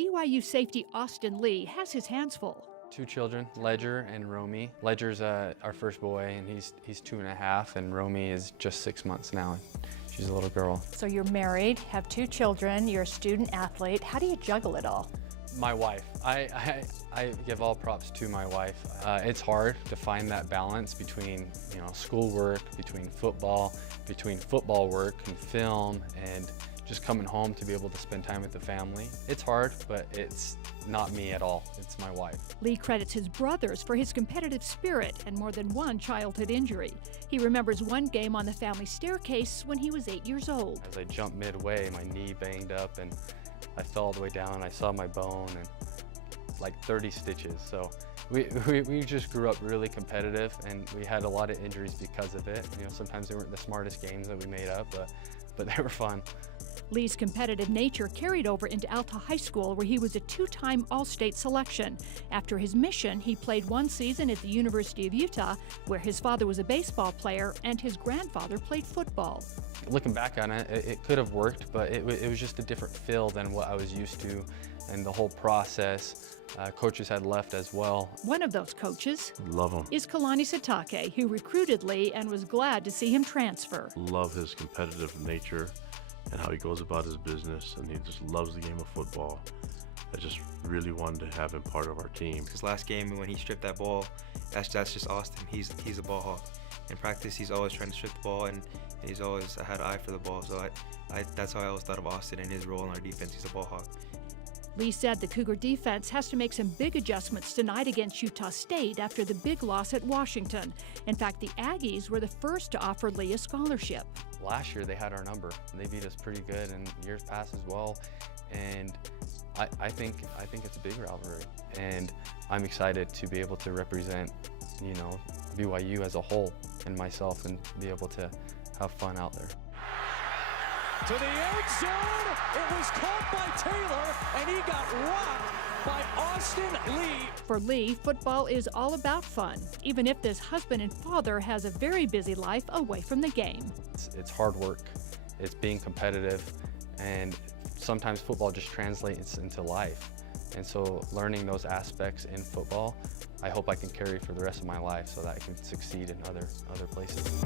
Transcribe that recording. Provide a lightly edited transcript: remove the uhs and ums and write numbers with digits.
BYU safety Austin Lee has his hands full. 2 children, Ledger and Romy. Ledger's our first boy, and he's 2.5, and Romy is just 6 months now. She's a little girl. So you're married, have 2 children, you're a student athlete. How do you juggle it all? My wife. I give all props to my wife. It's hard to find that balance between schoolwork, between football work and film, and just coming home to be able to spend time with the family. It's hard, but it's not me at all. It's my wife. Lee credits his brothers for his competitive spirit and more than one childhood injury. He remembers one game on the family staircase when he was 8 years old. As I jumped midway, my knee banged up and I fell all the way down. I saw my bone and like 30 stitches. So we just grew up really competitive, and we had a lot of injuries because of it. Sometimes they weren't the smartest games that we made up, but they were fun. Lee's competitive nature carried over into Alta High School, where he was a 2-time All-State selection. After his mission, he played 1 season at the University of Utah, where his father was a baseball player and his grandfather played football. Looking back on it, it could have worked, but it was just a different feel than what I was used to, and the whole process. Coaches had left as well. One of those coaches Love him. is Kalani Satake, who recruited Lee and was glad to see him transfer. Love his competitive nature and how he goes about his business, and he just loves the game of football. I just really wanted to have him part of our team. His last game when he stripped that ball, that's just Austin. He's a ball hawk. In practice, he's always trying to strip the ball, and he's always had an eye for the ball. So that's how I always thought of Austin and his role in our defense. He's a ball hawk. Lee said the Cougar defense has to make some big adjustments tonight against Utah State after the big loss at Washington. In fact, the Aggies were the first to offer Lee a scholarship. Last year they had our number. They beat us pretty good, and years past as well. And I think it's a big rivalry, and I'm excited to be able to represent BYU as a whole and myself, and be able to have fun out there. To the end zone, it was caught by Taylor, and he got rocked by Austin Lee. For Lee, football is all about fun, even if this husband and father has a very busy life away from the game. It's hard work, it's being competitive, and sometimes football just translates into life. And so learning those aspects in football, I hope I can carry for the rest of my life so that I can succeed in other places.